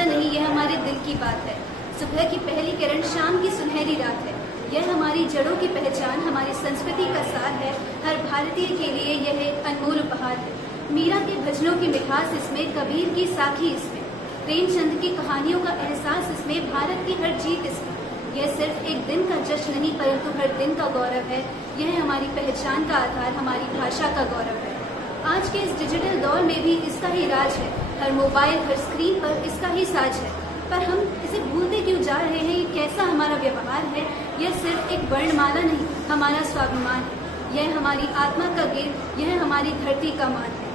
भाषा नहीं, यह हमारे दिल की बात है। सुबह की पहली किरण, शाम की सुनहरी रात है। यह हमारी जड़ों की पहचान, हमारी संस्कृति का सार है। हर भारतीय के लिए यह एक अनमोल उपहार है। मीरा के भजनों की मिठास इसमें, कबीर की साखी इसमें, प्रेमचंद की कहानियों का एहसास इसमें, भारत की हर जीत इसमें। यह सिर्फ एक दिन का जश्न नहीं, परंतु हर दिन का गौरव है। यह हमारी पहचान का आधार, हमारी भाषा का गौरव है। आज के इस डिजिटल दौर में भी इसका ही राज है। हर मोबाइल, हर स्क्रीन पर इसका ही साज है। पर हम इसे भूलते क्यों जा रहे हैं? ये कैसा हमारा व्यवहार है? यह सिर्फ एक वर्णमाला नहीं, हमारा स्वाभिमान है। यह हमारी आत्मा का गिर, यह हमारी धरती का मान है।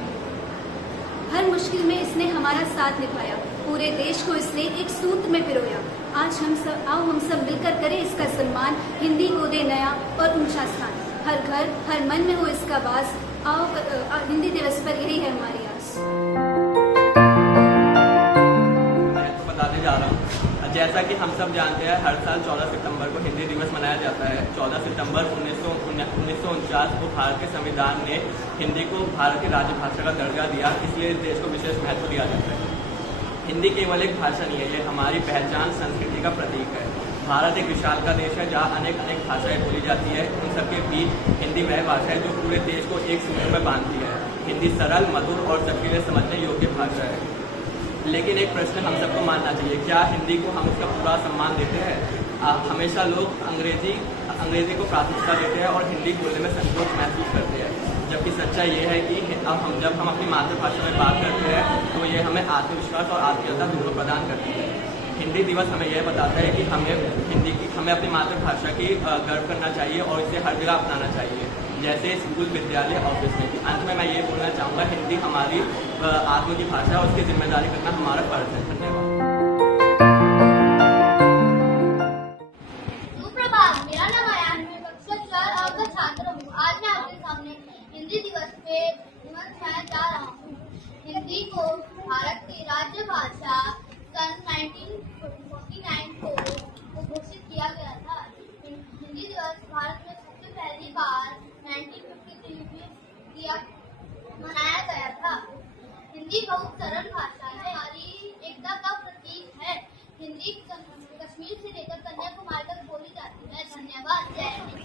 हर मुश्किल में इसने हमारा साथ निभाया, पूरे देश को इसने एक सूत्र में पिरोया। आज हम सब मिलकर करें इसका सम्मान, हिंदी को दे नया और ऊंचा स्थान। हर घर, हर मन में हो इसका वास। आओ हिंदी दिवस पर यही है हमारी आस। मैं तो बताने जा रहा हूँ, जैसा कि हम सब जानते हैं, हर साल 14 सितंबर को हिंदी दिवस मनाया जाता है। 14 सितंबर 1949 को भारत के संविधान ने हिंदी को भारत की राजभाषा का दर्जा दिया, इसलिए इस देश को विशेष महत्व दिया जाता है। हिंदी केवल एक भाषा नहीं है, ये हमारी पहचान, संस्कृति का प्रतीक है। भारत एक विशाल का देश है जहाँ अनेक भाषाएं बोली जाती है। उन सबके बीच हिंदी वह भाषा है जो पूरे देश को एक सूत्र में बांधती है। हिंदी सरल, मधुर और सबके लिए समझने योग्य भाषा है। लेकिन एक प्रश्न हम सबको मानना चाहिए, क्या हिंदी को हम उसका पूरा सम्मान देते हैं? हमेशा लोग अंग्रेजी को प्राथमिकता देते हैं और हिंदी बोलने में संकोच महसूस करते हैं, जबकि सच्चाई ये है कि जब हम अपनी मातृभाषा में बात करते हैं तो ये हमें आत्मविश्वास और आत्मीयता दोनों प्रदान करती है। हिंदी दिवस हमें यह बताता है कि हमें अपनी मातृभाषा की गर्व करना चाहिए और इसे हर जगह अपनाना चाहिए, जैसे स्कूल, विद्यालय, ऑफिस में भी। अंत में मैं ये बोलना चाहूँगा, हिंदी हमारी आत्मा की भाषा है, उसकी जिम्मेदारी करना हमारा फर्ज है। धन्यवाद। सुप्रभात, मेरा नाम आयान है, कक्षा 4 का छात्र हूँ। आज मैं आपके सामने हिंदी दिवस पे सुनाने जा रहा हूँ। हिंदी को भारत की राज्य भाषा सन 1949 को घोषित किया गया था। हिंदी दिवस भारत में सबसे पहली बार 1953 में मनाया गया था। हिंदी बहुत सरल भाषा है, हमारी एकता का प्रतीक है। हिंदी कश्मीर से लेकर कन्याकुमारी तक बोली जाती है। धन्यवाद। जय हिंद।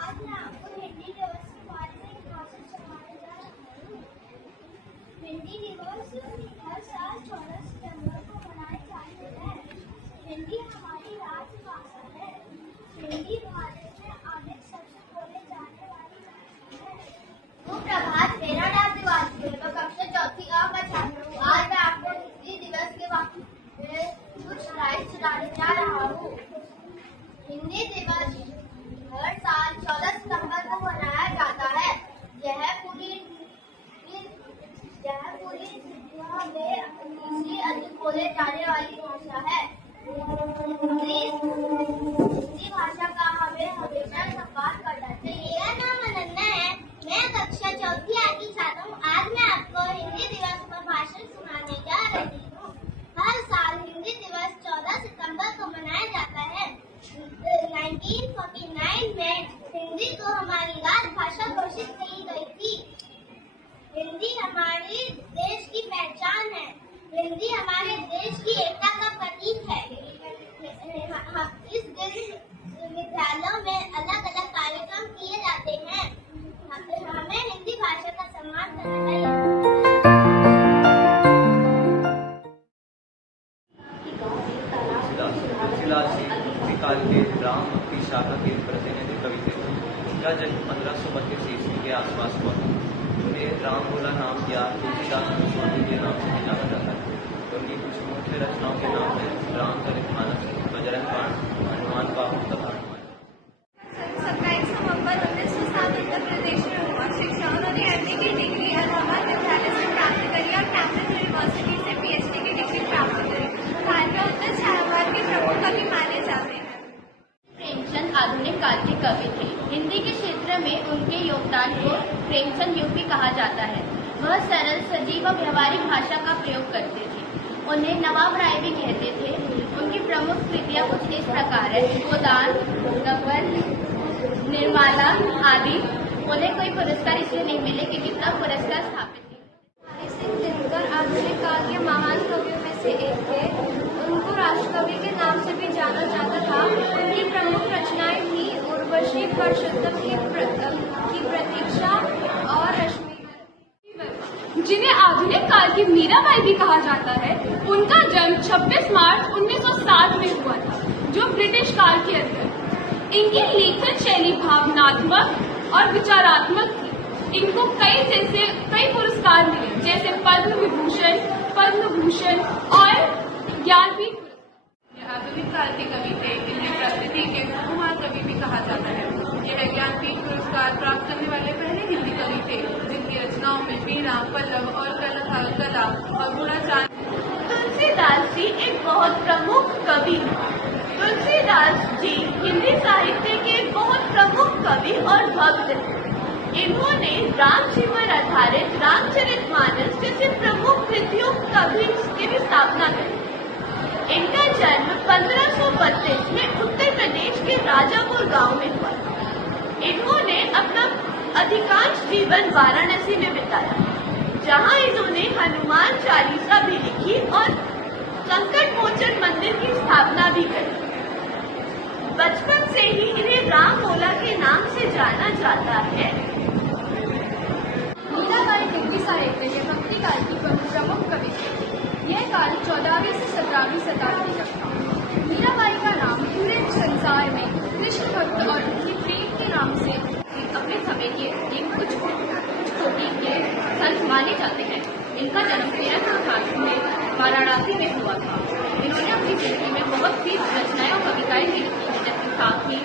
आज मैं आपको हिंदी दिवस के बारे में एक भाषण सुनाने जा रहा हूँ। हिंदी दिवस हर साल 14 सितंबर को मनाया जाता है। हिंदी हमारी राजभाषा है। हिंदी भारत में अधिक सबसे बोले जाने वाली भाषा है। सुप्रभात, मेरा नाम दिवाली है, मैं कक्षा 4 का छात्र हूँ। आज मैं आपको हिंदी दिवस के बारे में कुछ राइट सुनाने जा रहा हूँ। हिंदी दिवस हर साल 14 सितंबर को मनाया जाता है। यह पूरी दुनिया में तीसरी अधिक बोले जाने वाली भाषा है। हिंदी भाषा का हमें हमेशा सम्मान करना चाहिए। मेरा नाम अनन्या है, मैं कक्षा 4 की छात्र हूँ। आज मैं आपको हिंदी दिवस पर भाषण सुनाने जा रही हूँ। हर साल हिंदी दिवस 14 सितंबर को मनाया जाता है। 1949 में हिंदी को हमारी राजभाषा घोषित की गई थी। हिंदी हमारे देश की पहचान है। हिंदी हमारे देश की एकता का प्रतीक है। इस दिन विद्यालयों में अलग अलग कार्यक्रम किए जाते हैं। हमें हिंदी भाषा का सम्मान करना चाहिए। काल के राम भक्ति शाखा के प्रतिनिधि कवि थे। उनका जन्म 1532 ईस्वी के आसपास हुआ। उन्हें राम भोला नाम या तुलसीदास गोस्वामी के नाम से जाना जाता है। उनकी कुछ मुख्य रचनाओं के नाम है रामचरितमानस, बजरंग बाण, हनुमान बाहु तथा 27 नवंबर 1907 उत्तर प्रदेश में हुआ। शिक्षा उन्होंने एमए की डिग्री इलाहाबाद विद्यालय से प्राप्त करी और कैम्ब्रिज यूनिवर्सिटी से पीएचडी की डिग्री प्राप्त करी। भारत में उनके छायावाद के प्रमुख कवि माने जाते हैं। प्रेमचंद आधुनिक काल के कवि थे। हिंदी के क्षेत्र में उनके योगदान को प्रेमचंद यूपी कहा जाता है। वह सरल, सजीव व व्यवहारिक भाषा का प्रयोग करते थे। उन्हें नवाब राय भी कहते थे। उनकी प्रमुख कृतियां कुछ इस प्रकार है: गोदान, गबन, निर्मला आदि। उन्हें कोई पुरस्कार इसलिए नहीं मिले क्योंकि तब पुरस्कार स्थापित थे। सिंह दिनकर आधुनिक काल के महान कवि पुरुषोत्तम की प्रतीक्षा और रश्मि, जिन्हें आधुनिक काल की मीराबाई भी कहा जाता है, उनका जन्म 26 मार्च 1907 में हुआ था, जो ब्रिटिश काल के अंदर। इनकी लेखन शैली भावनात्मक और विचारात्मक थी। इनको कई पुरस्कार मिले, जैसे पद्म विभूषण, पद्म भूषण और ज्ञानपीठ पुरस्कार। आधुनिक काल के कवि थे। इन्हें प्रकृति के कुमार कवि भी कहा जाता है। यह ज्ञानपीठ पुरस्कार प्राप्त करने वाले पहले हिंदी कवि थे, जिनकी रचनाओं में वीणा, पल्लव और कला और गुणाचार। तुलसीदास जी एक बहुत प्रमुख कवि हैं। तुलसीदास जी हिंदी साहित्य के बहुत प्रमुख कवि और भक्त हैं। इन्होंने राम जी पर आधारित रामचरितमानस जैसे प्रमुख कृतियों की भी स्थापना की। इनका जन्म 1532 में उत्तर प्रदेश के राजापुर गांव में हुआ। इन्होंने अपना अधिकांश जीवन वाराणसी में बिताया, जहां इन्होंने हनुमान चालीसा भी लिखी और संकट मोचन मंदिर की स्थापना भी करी। बचपन से ही इन्हें राम मोला के नाम से जाना जाता है। मीराबाई हिंदी साहित्य के भक्ति काल की प्रमुख कवि थी। यह काल 14वीं से 17वीं शताब्दी तक था। मीराबाई का नाम पूरे संसार में कृष्ण भक्त और उनकी प्रेम के नाम से अपने समय के कुछ कोटि के संत माने जाते हैं। इनका जन्म 1360 में वाराणसी में हुआ था। इन्होंने अपनी जिंदगी में बहुत सी रचनाएं और कविताएं भी लिखी हैं, जैसे साखी,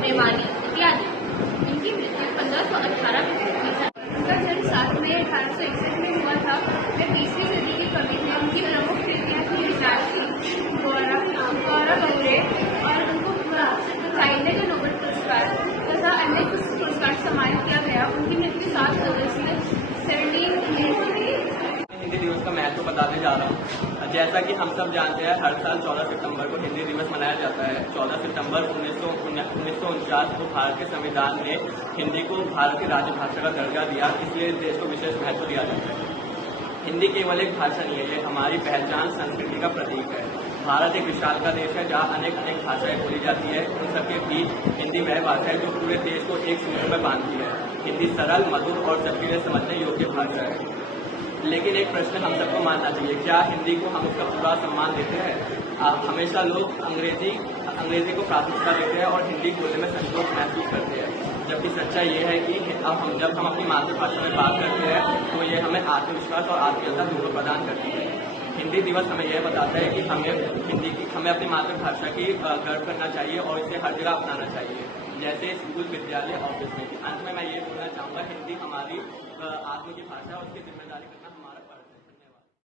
प्रेमानी इत्यादि। इनकी मृत्यु 1518 में हुई थी। उनका जन्म 7 मई 1861 में हुआ था। वे 20वीं सदी के कवि थे। उनकी प्रमुख कृतियां थी विचारशील, गौरव गौरे और उनको साहित्य के नोबेल पुरस्कार तथा अन्य पुरस्कार सम्मानित किया गया। उनकी मृत्यु 7 अगस्त 17 में हुई। हिंदी दिवस का महत्व बताने जा रहा हूँ। जैसा कि हम सब जानते हैं, हर साल 14 सितंबर को हिंदी दिवस मनाया जाता है। 14 सितंबर 1949 को भारत के संविधान ने हिंदी को भारत की राजभाषा का दर्जा दिया, इसलिए इस देश को विशेष महत्व दिया जाता है। हिंदी केवल एक भाषा नहीं है, ये हमारी पहचान, संस्कृति का प्रतीक है। भारत एक विशाल का देश है, जहाँ अनेक भाषाएं बोली जाती है। उन सबके बीच हिंदी वह भाषा है जो पूरे देश को एक सूत्र में बांधती है। हिंदी सरल, मधुर और सबके लिए समझने योग्य भाषा है। लेकिन एक प्रश्न हम सबको मानना चाहिए, क्या हिंदी को हम उसका पूरा सम्मान देते हैं? हमेशा लोग अंग्रेजी को प्राथमिकता देते हैं और हिंदी बोलने में संकोच महसूस करते हैं, जबकि सच्चाई ये है कि जब हम अपनी मातृभाषा में बात करते हैं तो ये हमें आत्मविश्वास और आत्मीयता दोनों प्रदान करती है। हिंदी दिवस हमें यह बताता है कि हमें अपनी मातृभाषा की गर्व करना चाहिए और इसे हर जगह अपनाना चाहिए, जैसे स्कूल, विद्यालय, ऑफिस में। अंत में मैं ये बोलना चाहूँगा, हिंदी हमारी आत्म की भाषा है और उसकी जिम्मेदारी करना